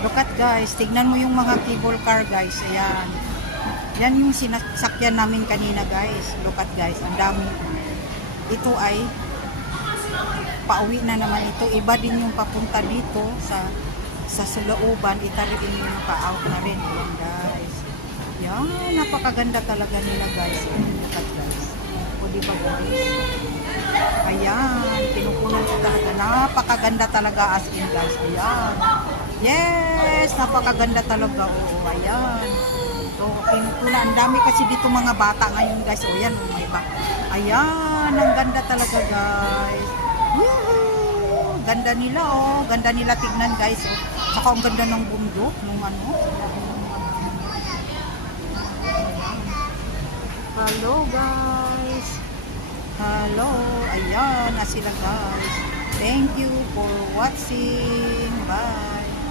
Look at guys, tignan mo yung mga cable car guys. Ayan. Yan yung sinasakyan namin kanina guys. Look at guys, ang dami. Ito ay pauwi na naman ito. Iba din yung papunta dito sa Sulauban. Itali din yung pa-out na rin. Ayan guys. Yan, napakaganda talaga nila guys. Look at guys. O diba guys? Ayan, pinupunan ko talaga. Napakaganda talaga as in guys. Ayan. Yes, napakaganda talaga. Oo, ayan. So, pinupunan. Ang dami kasi dito mga bata ngayon guys. O yan, may ba. Ayan, ang ganda talaga guys. Woohoo! Ganda nila oh. Ganda nila tignan guys. Oh. Saka ang ganda ng bundok. Nung ano. Hello guys. Hello. Ayan na sila guys. Thank you for watching. Bye.